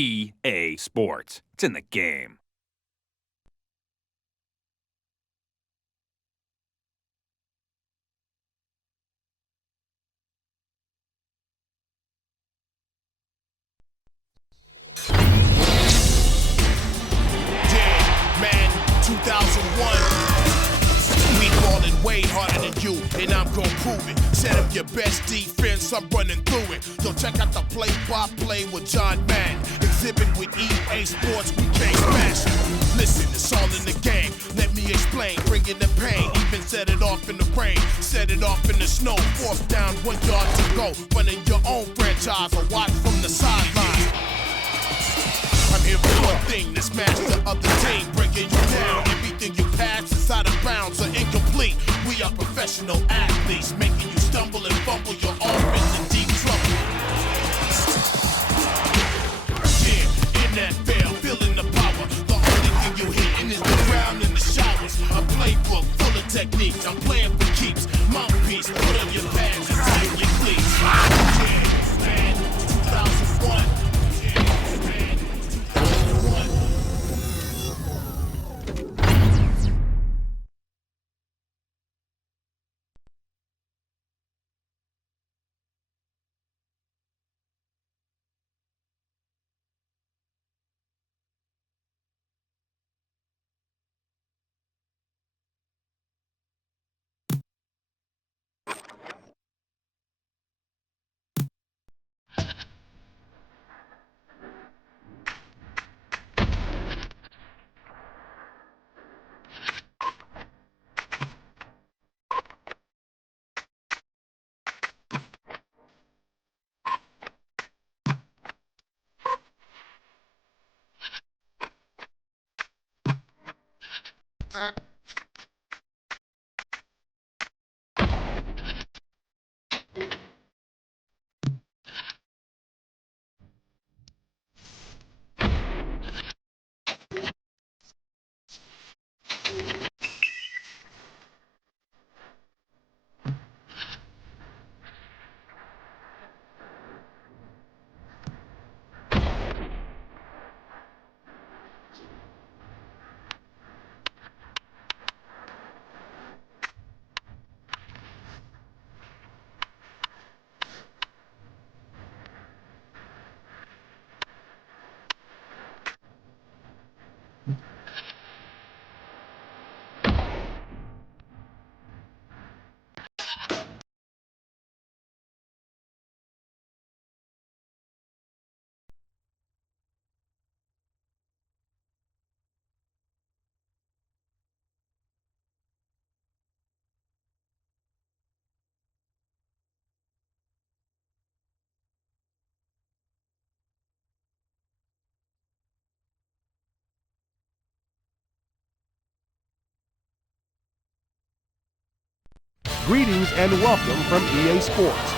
EA Sports. It's in the game. Madden 2001. We ballin' way harder than you, and I'm gon' prove it. Set up your best defense, I'm running through it. Yo, check out the play-by-play with John Madden. Exhibit with EA Sports, we can't smash it. Listen, it's all in the game. Let me explain, bring in the pain. Even set it off in the rain, set it off in the snow. 4th down, 1 yard to go. Running your own franchise or watch from the sideline. I'm here for one thing, to smash the other team, breaking you down. Everything you pass is out of bounds or incomplete. We are professional athletes, making you stumble and fumble. You're offense in deep trouble. Yeah, in that veil, feeling the power. The only thing you hitting is the ground in the showers. A playbook full of techniques, I'm playing for keeps. Mouthpiece, put on your pads and tighten your cleats. Yeah, man, 2001. Greetings and welcome from EA Sports.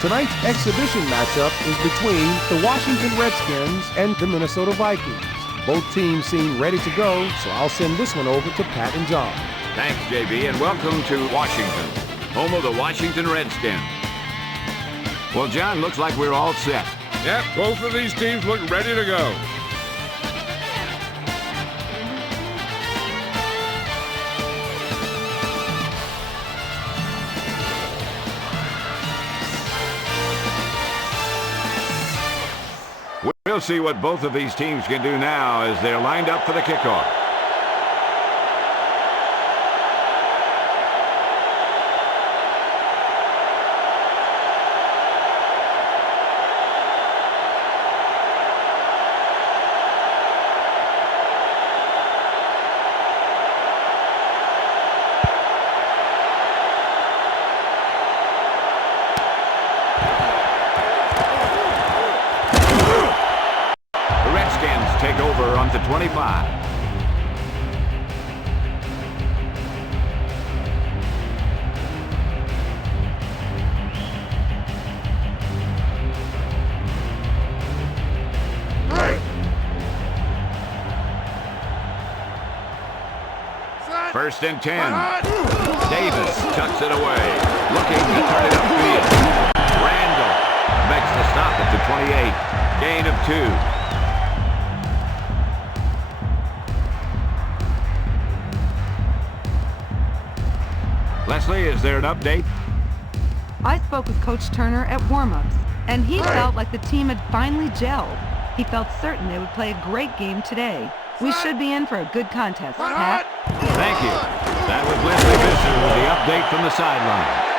Tonight's exhibition matchup is between the Washington Redskins and the Minnesota Vikings. Both teams seem ready to go, so I'll send this one over to Pat and John. Thanks, JB, and welcome to Washington, home of the Washington Redskins. Well, John, looks like we're all set. Yep, both of these teams look ready to go. We'll see what both of these teams can do now as they're lined up for the kickoff. Take over on the 25. First and 10. Davis tucks it away. Looking to turn it upfield. Randall makes the stop at the 28. Gain of 2. Leslie, is there an update? I spoke with Coach Turner at warm-ups, and he felt like the team had finally gelled. He felt certain they would play a great game today. We should be in for a good contest, Pat. Thank you. That was Leslie Visser with the update from the sideline.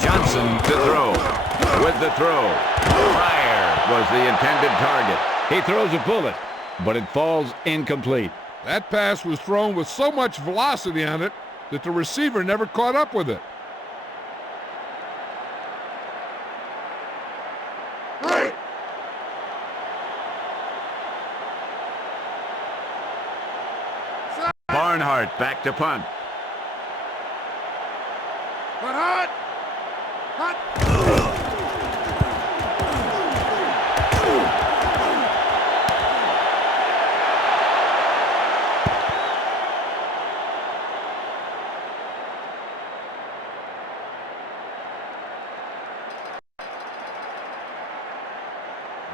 Johnson to throw. With the throw. Pryor was the intended target. He throws a bullet, but it falls incomplete. That pass was thrown with so much velocity on it that the receiver never caught up with it. Barnhart back to punt.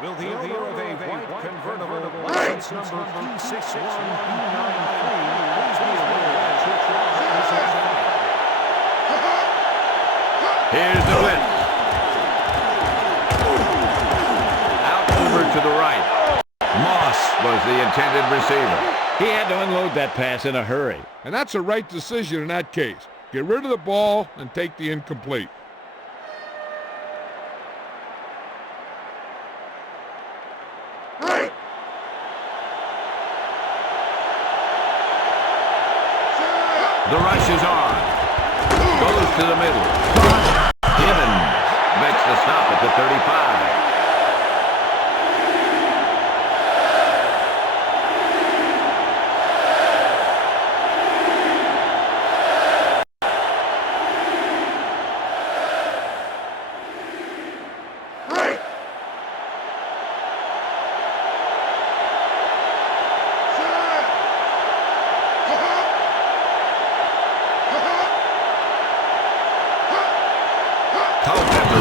Will the owner of a white convertible license number P61B93 please be aware that your child is at Here's the blitz. Out over to the right. Moss was the intended receiver. He had to unload that pass in a hurry. And that's a right decision in that case. Get rid of the ball and take the incomplete. The rush is on. Goes to the middle. Gibbons makes the stop at the 35.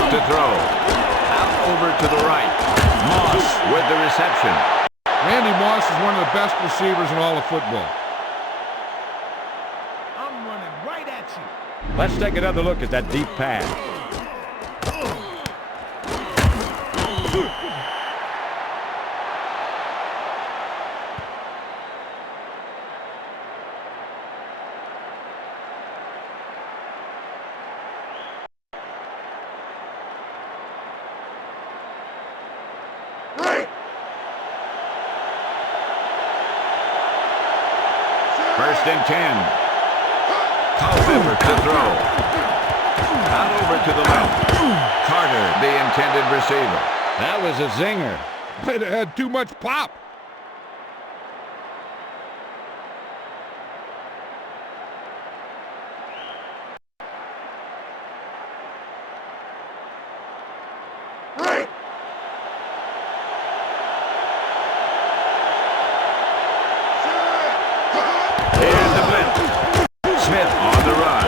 To throw. Out over to the right. Moss with the reception. Randy Moss is one of the best receivers in all of football. I'm running right at you. Let's take another look at that deep pass. First and 10. Culpepper to throw. Out over to the left. Carter, the intended receiver. That was a zinger. It had too much pop. Here's the blitz. Smith on the run.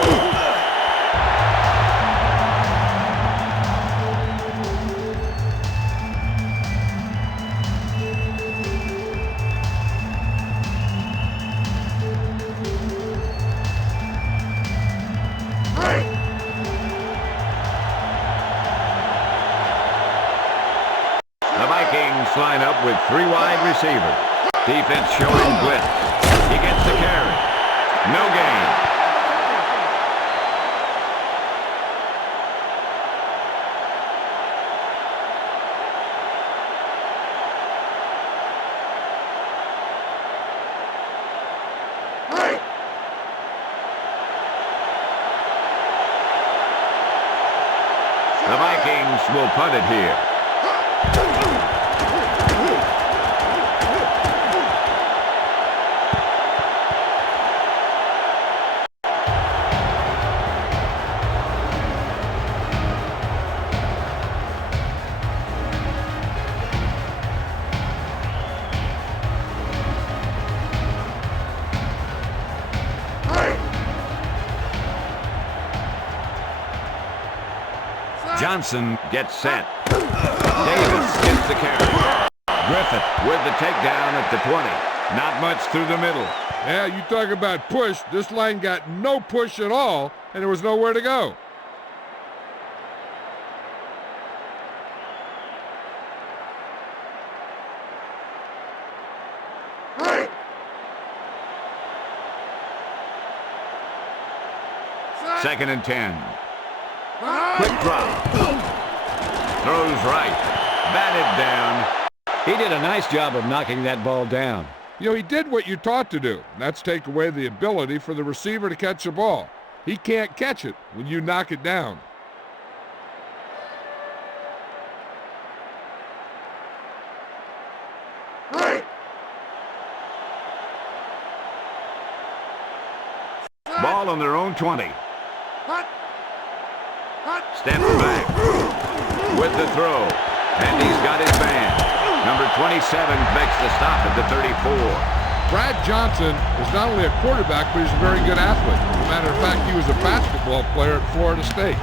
The Vikings line up with 3 wide receivers. Defense showing blitz. He gets the carry. No gain. The Vikings will punt it here. Johnson gets set. Davis gets the carry. Griffith with the takedown at the 20. Not much through the middle. Yeah, you talk about push. This line got no push at all, and there was nowhere to go. Second and 10. Quick drop. Throws right. Batted down. He did a nice job of knocking that ball down. You know, he did what you're taught to do. That's take away the ability for the receiver to catch the ball. He can't catch it when you knock it down. Ball on their own 20. Steps back with the throw. And he's got his man. Number 27 makes the stop at the 34. Brad Johnson is not only a quarterback, but he's a very good athlete. As a matter of fact, he was a basketball player at Florida State.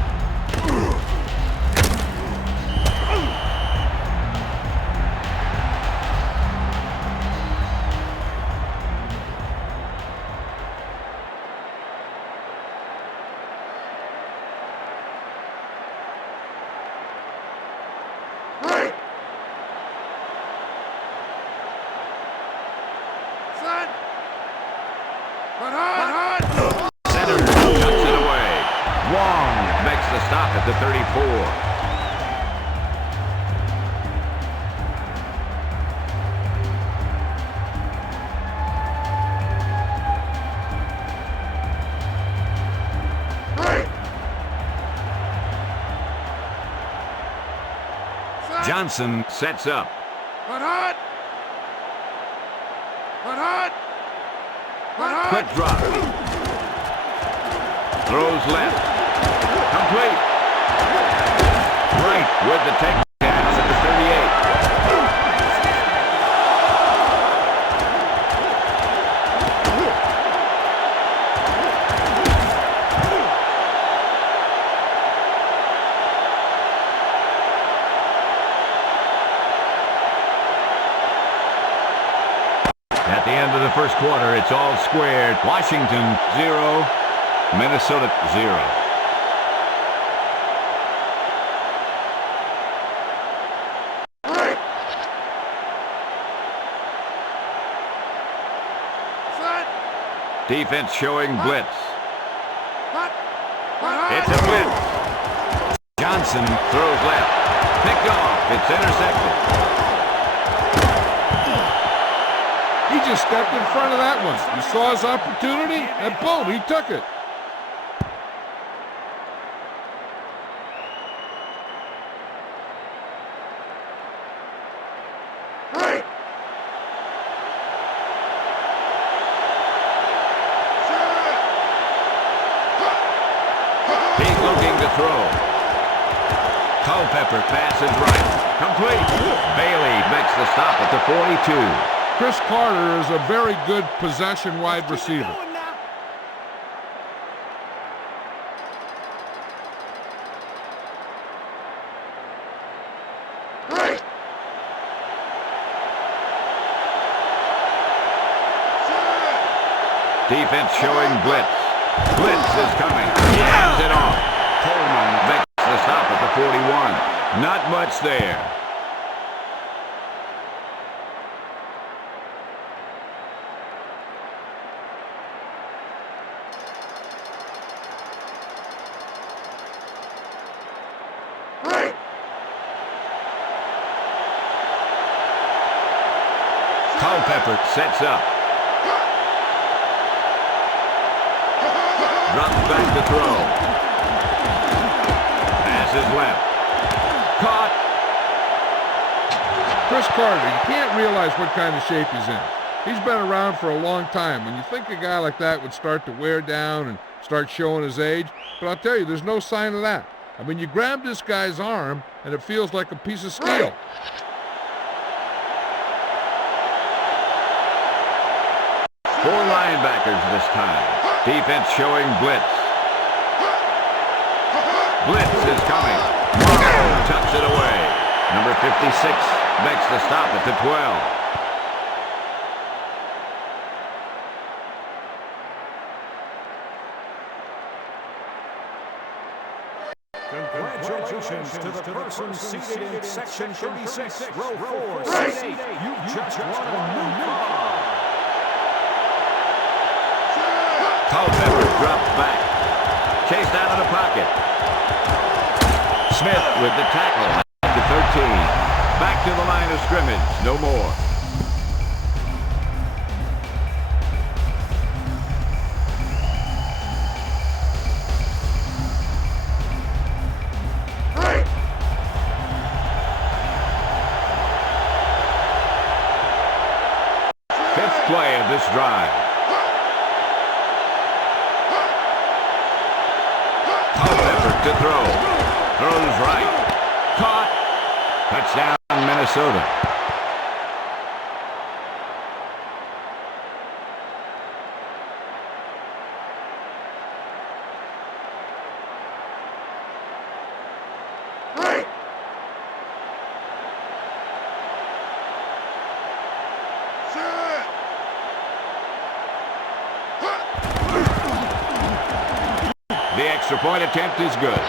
Center cuts it away. Wong makes the stop at the 34. Johnson sets up. Quick drop. Throws left. Complete. Right with the takedown at the 38. At the end of the first quarter, it's all squared. Washington 0, Minnesota 0. Defense showing blitz. It's a blitz. Johnson throws left. Picked off. It's intercepted. He just stepped in front of that one. He saw his opportunity, and boom, he took it. He's looking to throw. Culpepper passes right. Complete. Bailey makes the stop at the 42. Chris Carter is a very good possession wide receiver. Defense showing blitz. Blitz is coming. He hands it off. Coleman makes the stop at the 41. Not much there. Culpepper sets up. Drops back to throw. Passes left. Caught. Chris Carter, you can't realize what kind of shape he's in. He's been around for a long time, and you think a guy like that would start to wear down and start showing his age, but I'll tell you, there's no sign of that. I mean, you grab this guy's arm, and it feels like a piece of steel. Four linebackers this time. Defense showing blitz. Blitz is coming. 56 makes the stop at the 12. Congratulations to the person seated in section 36, row 4, seat 8. You've just won a new car. Culpepper drops back. Chased out of the pocket. Smith with the tackle at the 13. Back to the line of scrimmage. No more. Fifth play of this drive. Culpepper to throw. Throws right. Caught. Touchdown, Minnesota. The extra point attempt is good.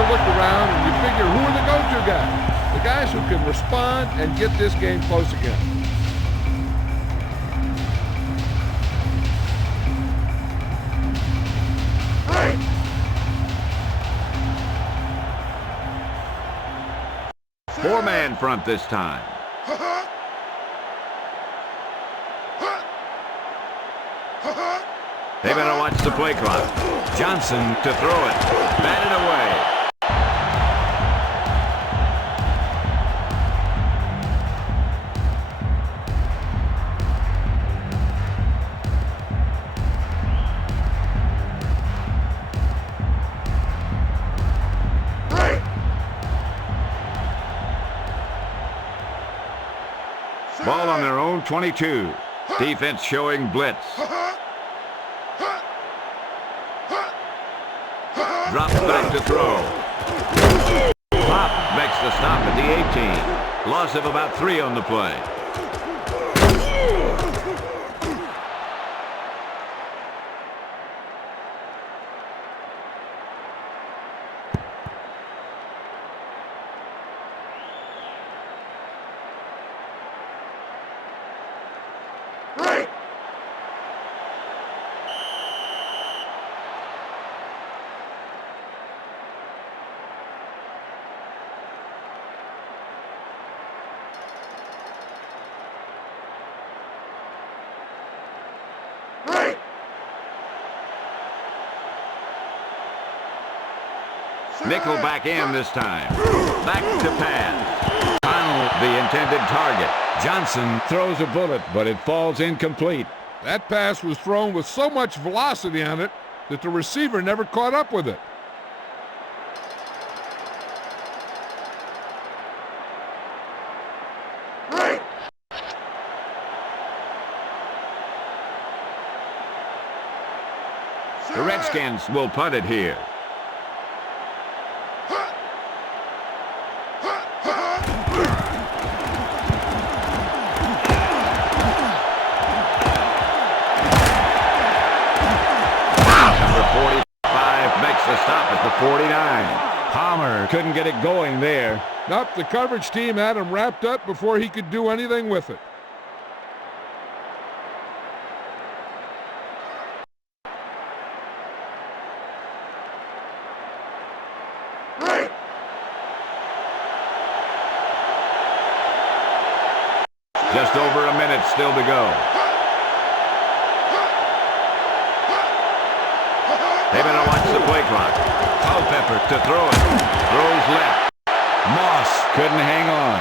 Look around and you figure, who are the go-to guys? The guys who can respond and get this game close again. Four-man front this time. They better watch the play clock. Johnson to throw it. Batted away. Ball on their own 22. Defense showing blitz. Drops back to throw. Pop makes the stop at the 18. Loss of about 3 on the play. Nickel back in this time. Back to pass. Connell, the intended target. Johnson throws a bullet, but it falls incomplete. That pass was thrown with so much velocity on it that the receiver never caught up with it. The Redskins will punt it here. The stop at the 49. Palmer couldn't get it going there. Nope, the coverage team had him wrapped up before he could do anything with it. Just over a minute still to go. They better watch the play clock. Culpepper to throw it. Throws left. Moss couldn't hang on.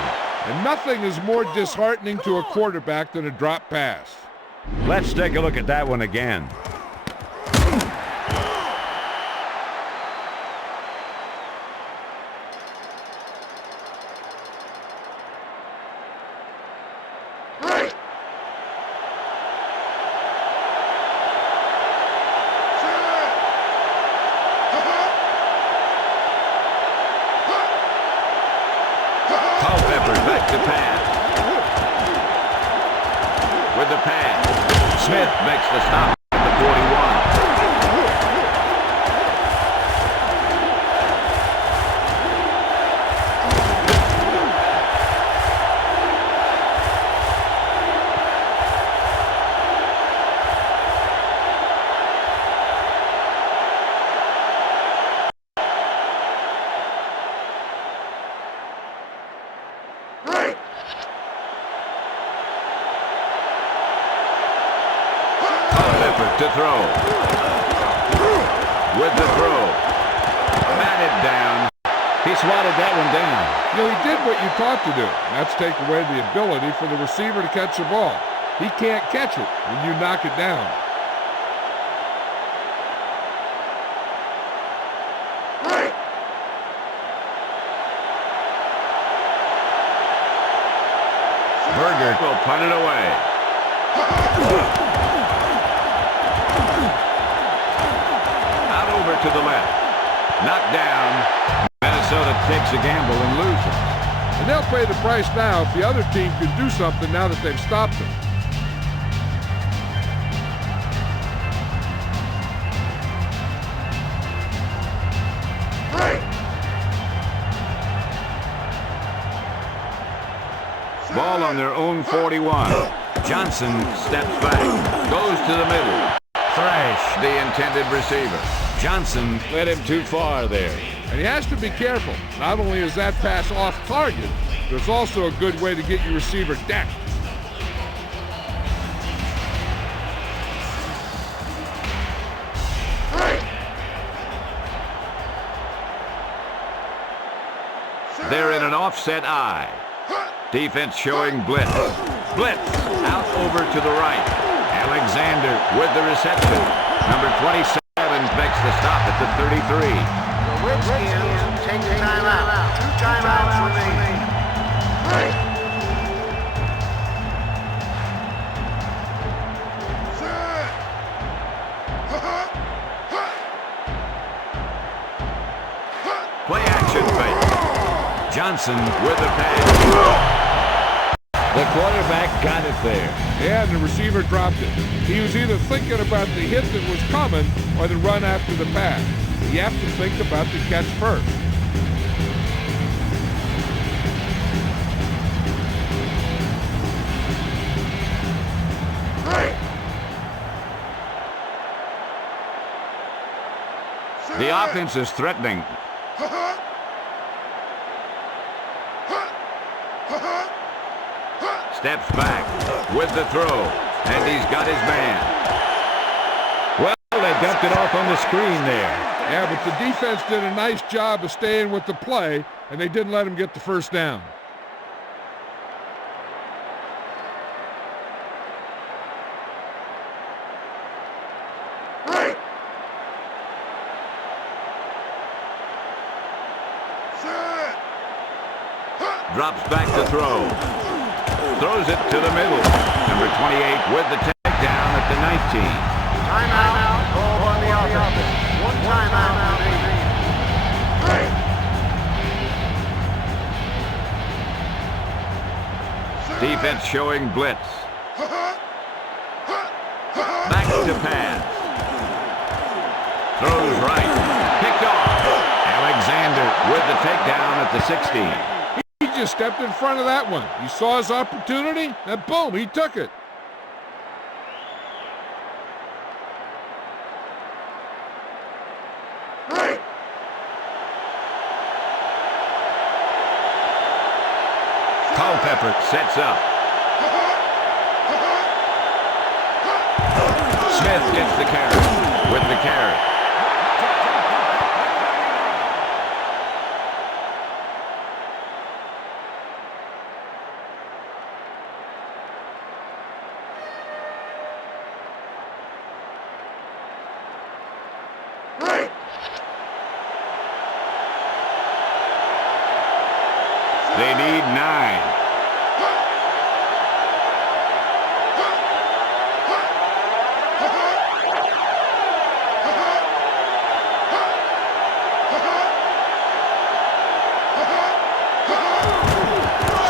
And nothing is more disheartening to a quarterback than a drop pass. Let's take a look at that one again. Culpepper back to pass. With the pass. Smith makes the stop at the 41. To throw. With the throw. Batted down. He swatted that one down. You know, he did what you taught to do. That's take away the ability for the receiver to catch the ball. He can't catch it when you knock it down. Berger will punt it away. To the left. Knocked down. Minnesota takes a gamble and loses. And they'll pay the price now if the other team can do something now that they've stopped them. Ball on their own 41. Johnson steps back. Goes to the middle. Thrash the intended receiver. Johnson led him too far there. And he has to be careful. Not only is that pass off target, but it's also a good way to get your receiver decked. They're in an offset eye. Defense showing blitz. Blitz out over to the right. Alexander with the reception. Number 27 makes the stop at the 33. The Redskins take a timeout. 2 timeouts remain. Play action fake. Johnson with the pass. The quarterback got it there. Yeah, and the receiver dropped it. He was either thinking about the hit that was coming or the run after the pass. You have to think about the catch first. The offense is threatening. Steps back with the throw, and he's got his man. Well, they dumped it off on the screen there. Yeah, but the defense did a nice job of staying with the play, and they didn't let him get the first down. Drops back to throw. Throws it to the middle. Number 28 with the takedown at the 19. Timeout. Ball on the offense. 1 timeout remaining. Defense showing blitz. Back to pass. Throws right. Picked off. Alexander with the takedown at the 16. He just stepped in front of that one. He saw his opportunity, and boom, he took it. Culpepper sets up. Smith gets the carry with the carry. They need 9.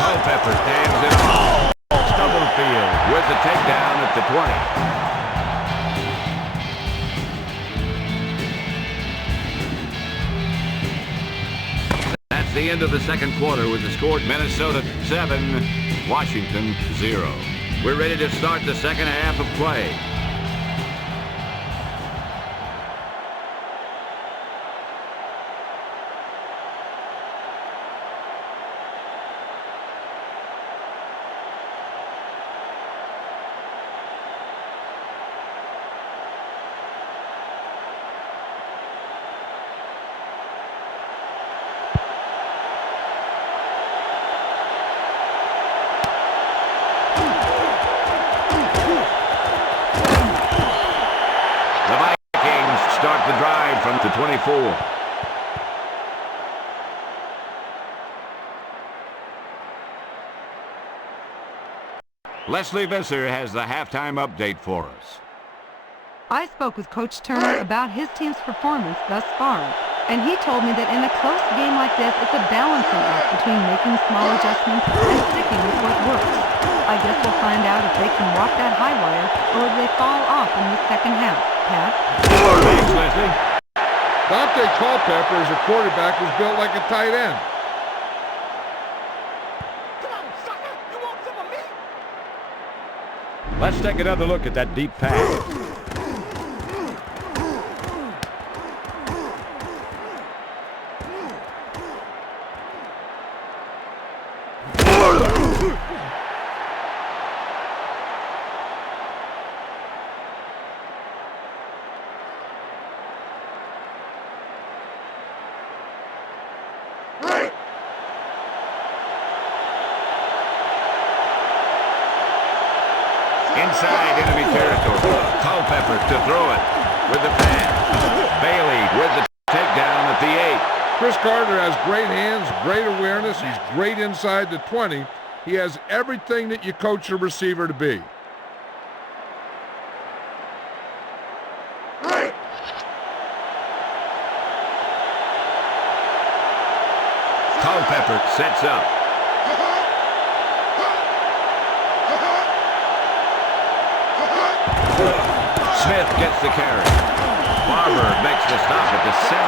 Culpepper stands it off. Stubblefield with the takedown at the 20. That's the end of the second quarter with the score Minnesota 7, Washington 0. We're ready to start the second half of play. Start the drive from the 24. Leslie Visser has the halftime update for us. I spoke with Coach Turner about his team's performance thus far, and he told me that in a close game like this, it's a balancing act between making small adjustments and sticking with what works. I guess we'll find out if they can walk that high wire or if they fall off in the second half. Pat? Thanks, Leslie. Dante Culpepper as a quarterback was built like a tight end. Come on, sucker! You want some of me? Let's take another look at that deep pass. Inside enemy territory. Culpepper to throw it with the pass. Bailey with the takedown at the 8. Chris Carter has great hands, great awareness. He's great inside the 20. He has everything that you coach a receiver to be. Culpepper sets up. Smith gets the carry. Barber makes the stop at the 7.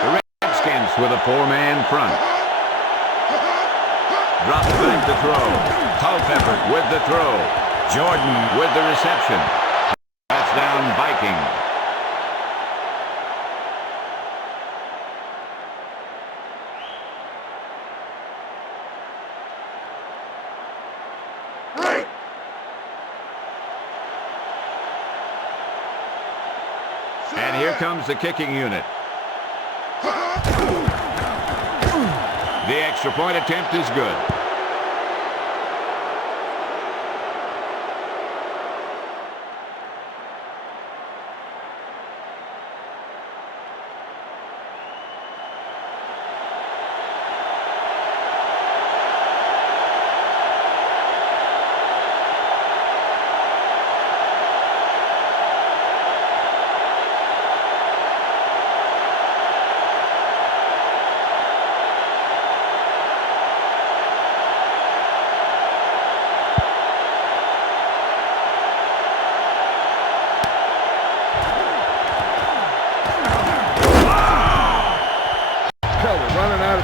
The Redskins with a 4-man front. Drops back to throw. Culpepper with the throw. Jordan with the reception. Touchdown Viking. And here comes the kicking unit. The extra point attempt is good.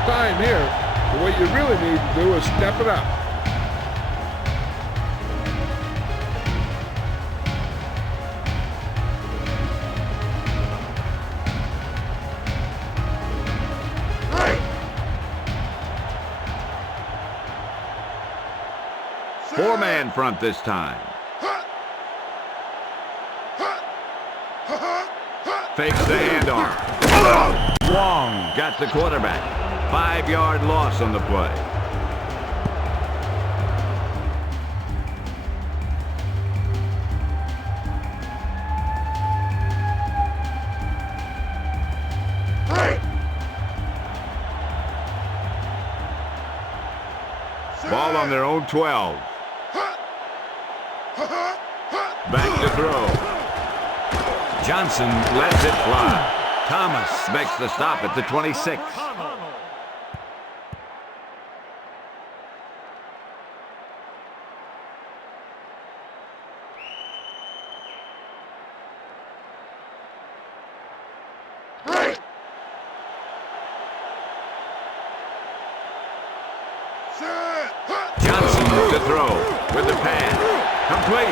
Time here, but what you really need to do is step it up. Four-man front this time. Fakes the handoff. Wong got the quarterback. 5-yard loss on the play. Ball on their own 12. Back to throw. Johnson lets it fly. Thomas makes the stop at the 26. Johnson to throw with the pass. Complete.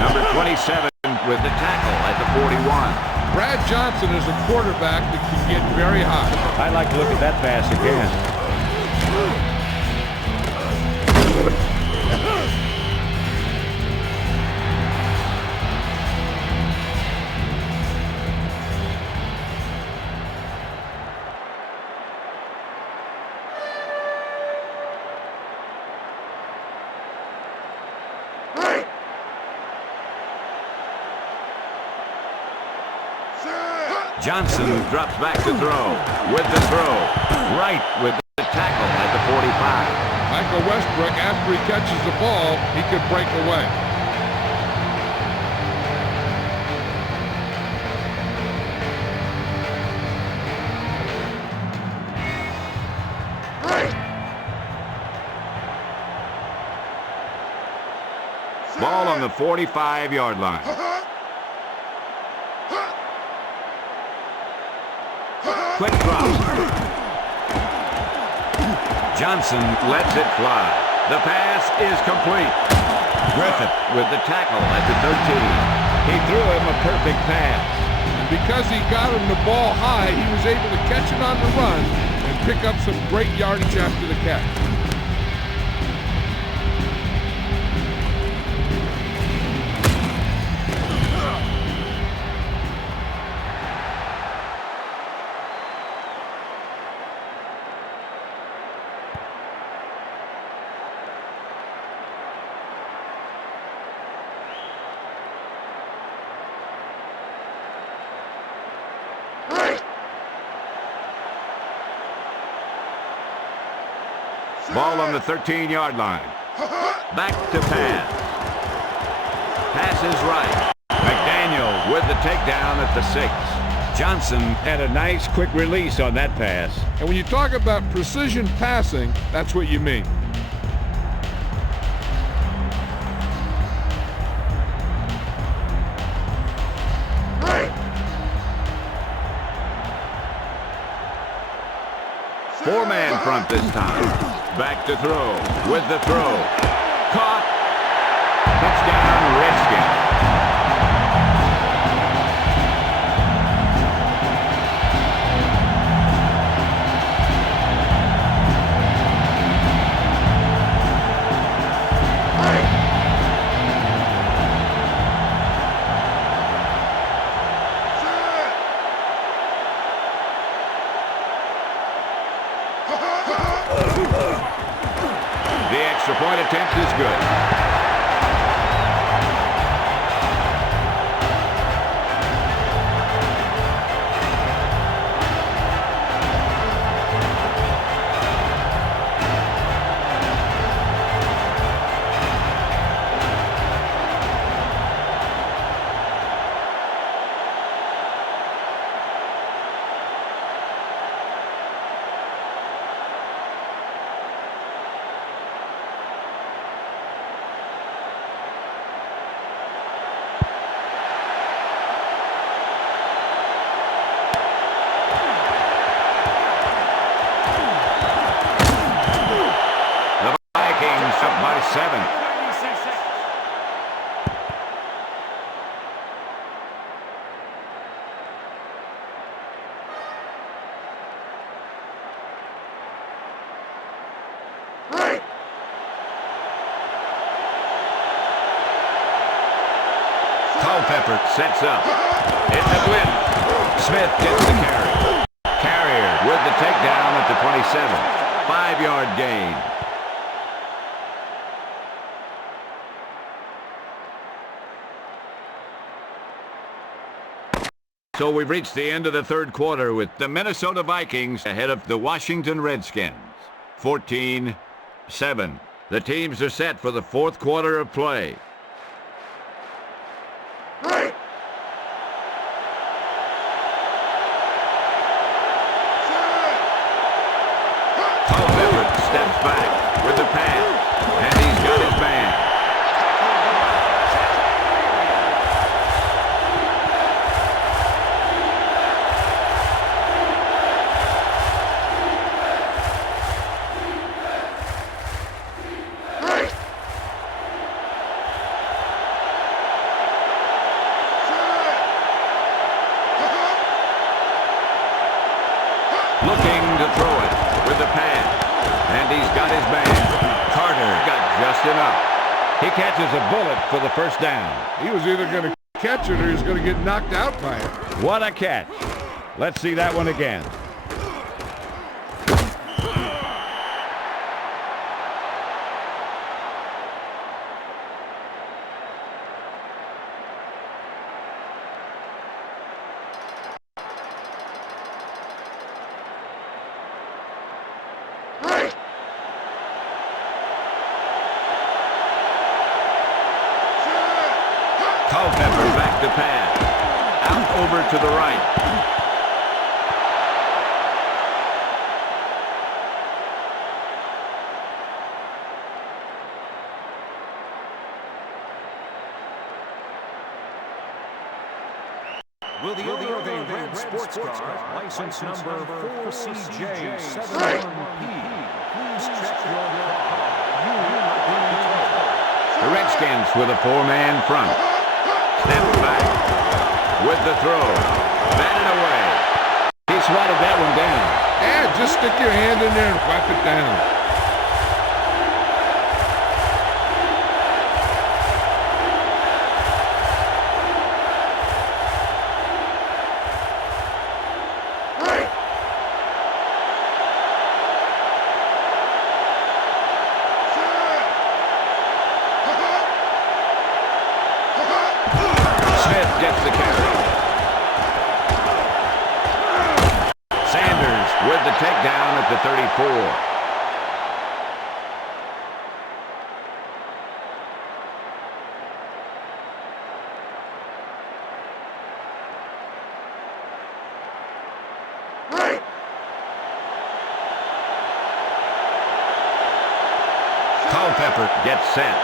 Number 27 with the tackle at the 41. Brad Johnson is a quarterback that can get very high. I'd like to look at that pass again. Johnson drops back to throw with the throw. Right with the tackle at the 45. Michael Westbrook, after he catches the ball, he could break away. Ball on the 45-yard line. Quick drop. Johnson lets it fly. The pass is complete. Griffith with the tackle at the 13. He threw him a perfect pass. And because he got him the ball high, he was able to catch it on the run and pick up some great yardage after the catch. Ball on the 13-yard line. Back to pass. Pass is right. McDaniel with the takedown at the 6. Johnson had a nice quick release on that pass. And when you talk about precision passing, that's what you mean. Four-man front this time. Back to throw with the throw. Caught. Touchdown, Redskins. The extra point attempt is good. sets up. It's a blitz. Smith gets the carry. Carrier with the takedown at the 27. 5-yard gain. So we've reached the end of the third quarter with the Minnesota Vikings ahead of the Washington Redskins. 14-7. The teams are set for the fourth quarter of play. Culpepper steps back with the pass, and he's got his man. Looking to throw it with the pass, and he's got his man. Carter got just enough. He catches a bullet for the first down. He was either going to catch it or he was going to get knocked out by it. What a catch. Let's see that one again. Culpepper back to pass. Out over to the right. Will the owner of a red sports car, license number 4CJ71P, please check your car? The Redskins with a 4-man front. Steps back with the throw. Batted away. He swatted that one down. Yeah, just stick your hand in there and whack it down. Gets the carry. Sanders with the takedown at the 34. Culpepper gets set.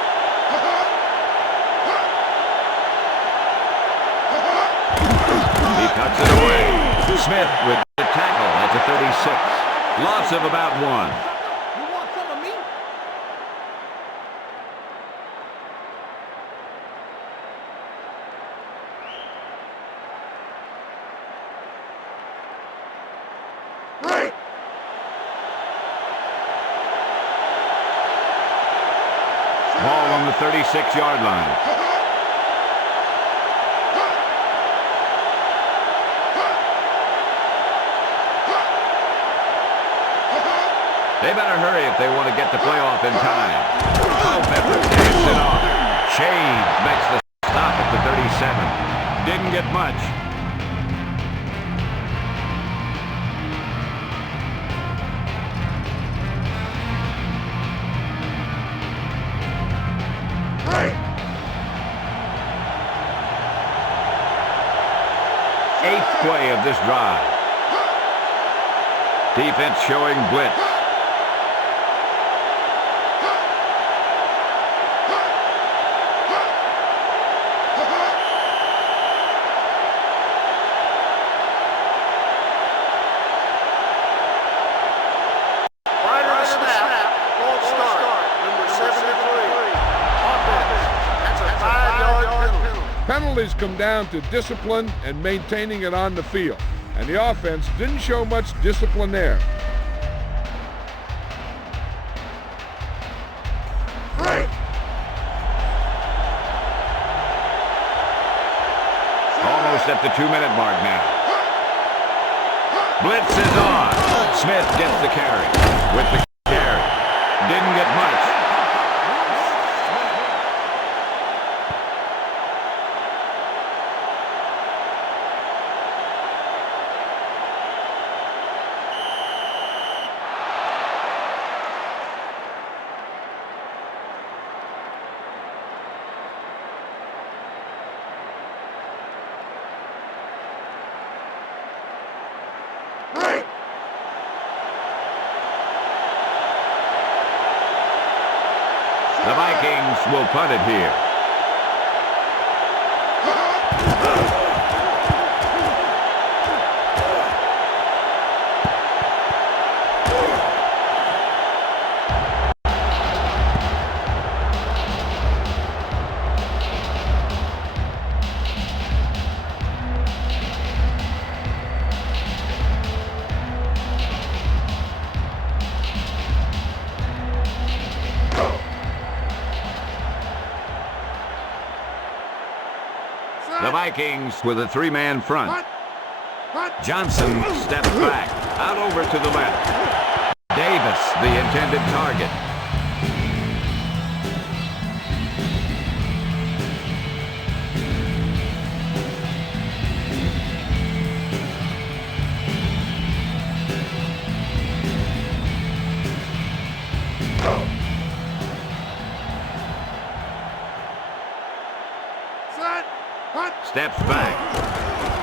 He cuts it away. Smith with the tackle at the 36. Loss of about 1. You want some of me? Ball on the 36-yard line. They better hurry if they want to get the playoff in time. Culpepper takes it off. Shade makes the stop at the 37. Didn't get much. Eighth play of this drive. Defense showing blitz. Penalties come down to discipline and maintaining it on the field. And the offense didn't show much discipline there. Just at the 2-minute mark now. Blitz is on. Smith gets the carry. With the carry. Didn't get much. The Vikings will punt it here. The Vikings with a 3-man front. Johnson steps back, out over to the left. Davis, the intended target. Steps back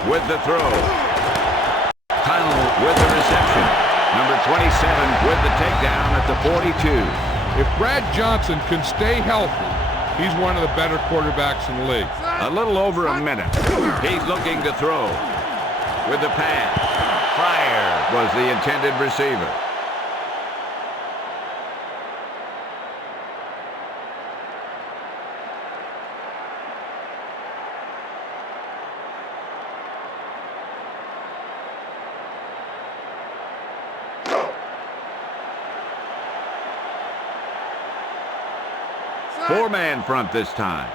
with the throw. Tunnel with the reception. Number 27 with the takedown at the 42. If Brad Johnson can stay healthy, he's one of the better quarterbacks in the league. A little over a minute. He's looking to throw. With the pass. Fryer was the intended receiver. Four-man front this time.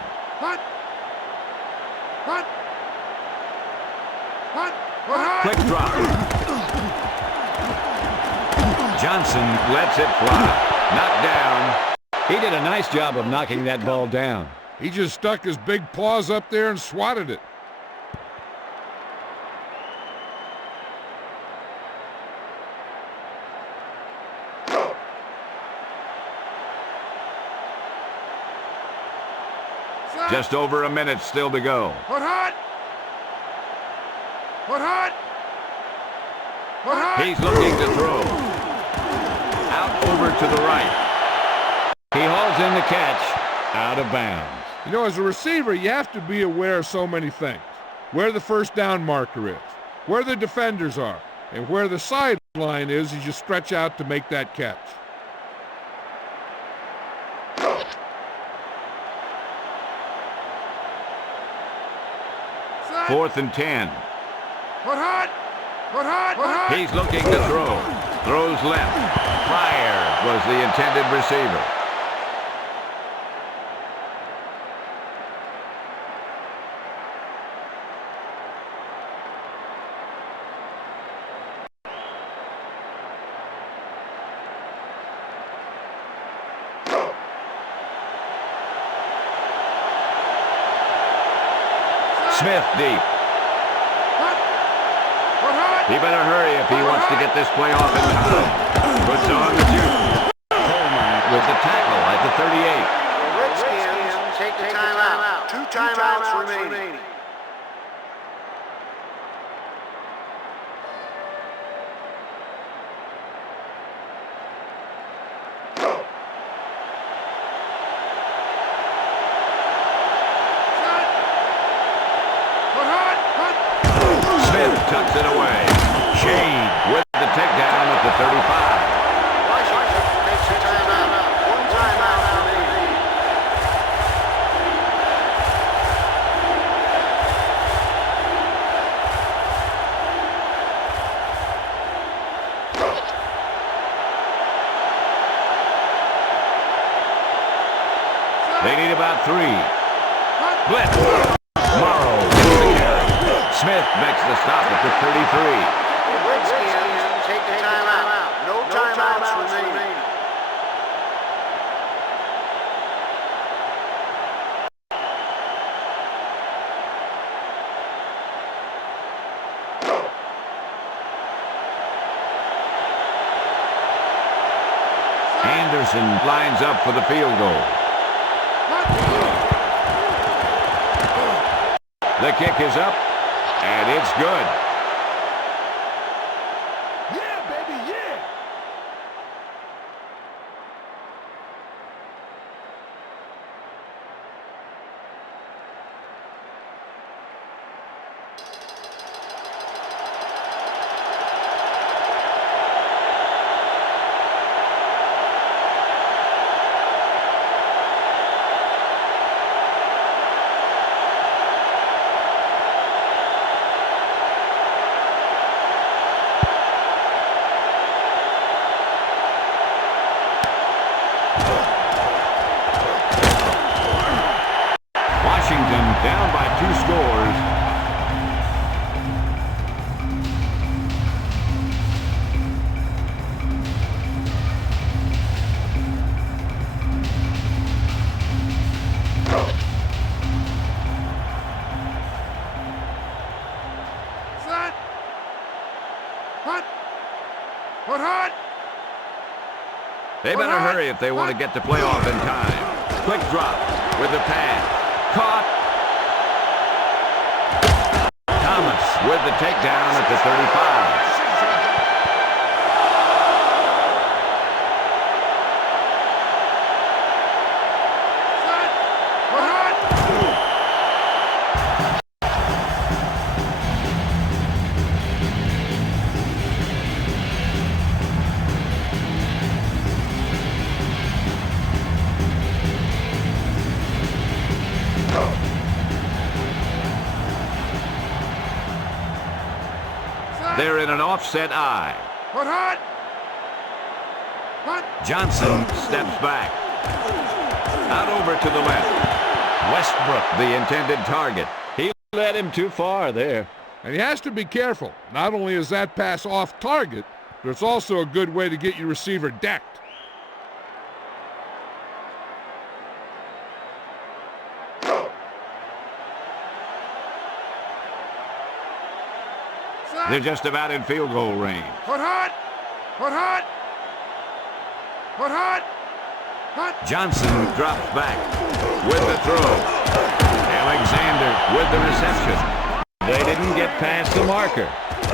Quick drop. Johnson lets it fly. Knocked down. He did a nice job of knocking that ball down. He just stuck his big paws up there and swatted it. Just over a minute still to go. He's looking to throw. Out over to the right. He hauls in the catch. Out of bounds. You know, as a receiver, you have to be aware of so many things. Where the first down marker is, where the defenders are, and where the sideline is as you stretch out to make that catch. Fourth and 10. He's looking to throw. Throws left. Fryer was the intended receiver. Smith deep. He better hurry if he wants to get this play off in time. Puts on the juice. Coleman with the tackle at the 38. The Redskins take the timeout. 2 timeouts remaining. Tucks it away. Shade with the takedown at the 35. Washington takes a timeout. 1 timeout remaining. They need about 3. Blitz. Morrow with the carry. Smith makes the stop at the 33. Redskins take the timeout. No timeouts remaining. Anderson lines up for the field goal. The kick is up, and it's good. Yeah, baby, yeah. Washington down by 2 scores. Set. Hut. Hut, hut. They better hurry if they want to get the playoff in time. Quick drop with the pass. Caught. Thomas with the takedown at the 35. They're in an offset I. Hut, hut. Hut. Johnson steps back. Out over to the left. Westbrook, the intended target. He led him too far there. And he has to be careful. Not only is that pass off target, but it's also a good way to get your receiver decked. They're just about in field goal range. Hut, hut. Hut, hut. Hut, hut. Hut. Johnson drops back with the throw. Alexander with the reception. They didn't get past the marker.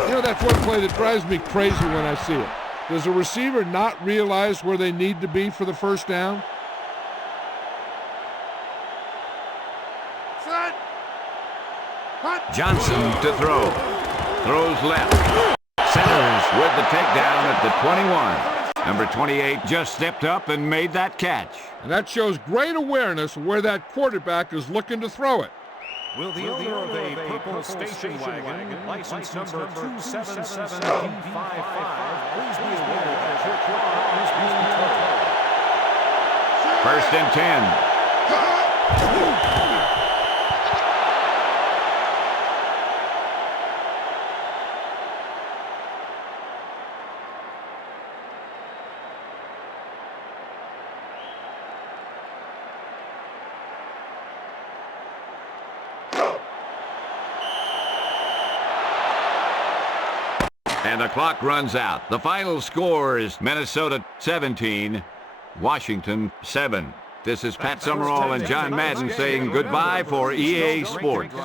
You know, that's one play that drives me crazy when I see it. Does a receiver not realize where they need to be for the first down? Set. Hut. Johnson to throw. Throws left. Centers with the takedown at the 21. Number 28 just stepped up and made that catch. And that shows great awareness of where that quarterback is looking to throw it. Will the owner of a purple station wagon, license number 277P55, please be aware that your car is being towed? First and 10. And the clock runs out. The final score is Minnesota 17, Washington 7. This is Pat Summerall and John Madden saying goodbye for EA Sports.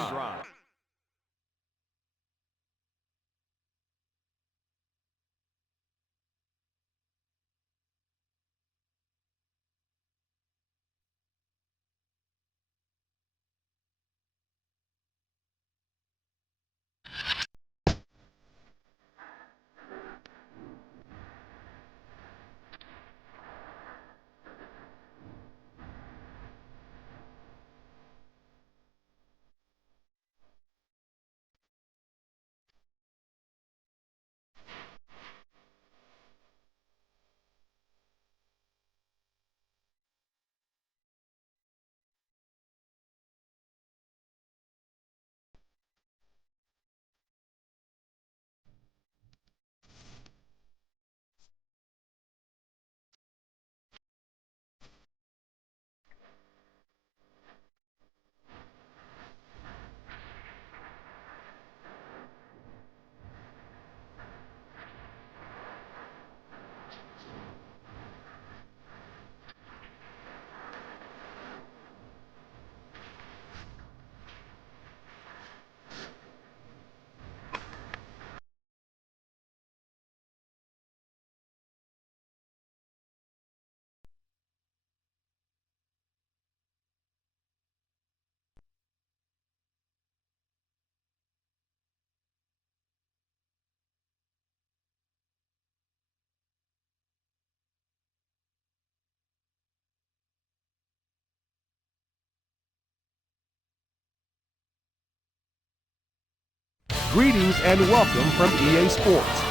Greetings and welcome from EA Sports.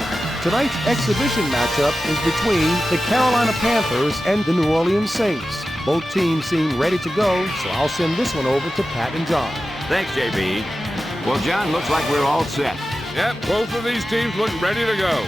Tonight's exhibition matchup is between the Carolina Panthers and the New Orleans Saints. Both teams seem ready to go, so I'll send this one over to Pat and John. Thanks, JB. Well, John, looks like we're all set. Yep, both of these teams look ready to go.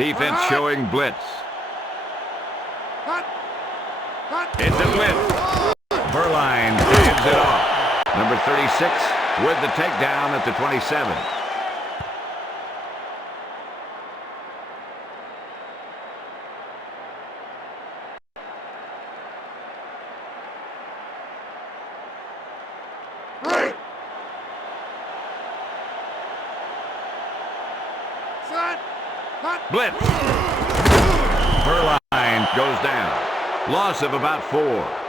Defense showing blitz. It's a blitz. Verline hands it off. Number 36 with the takedown at the 27. Blitz. Verline goes down. Loss of about 4.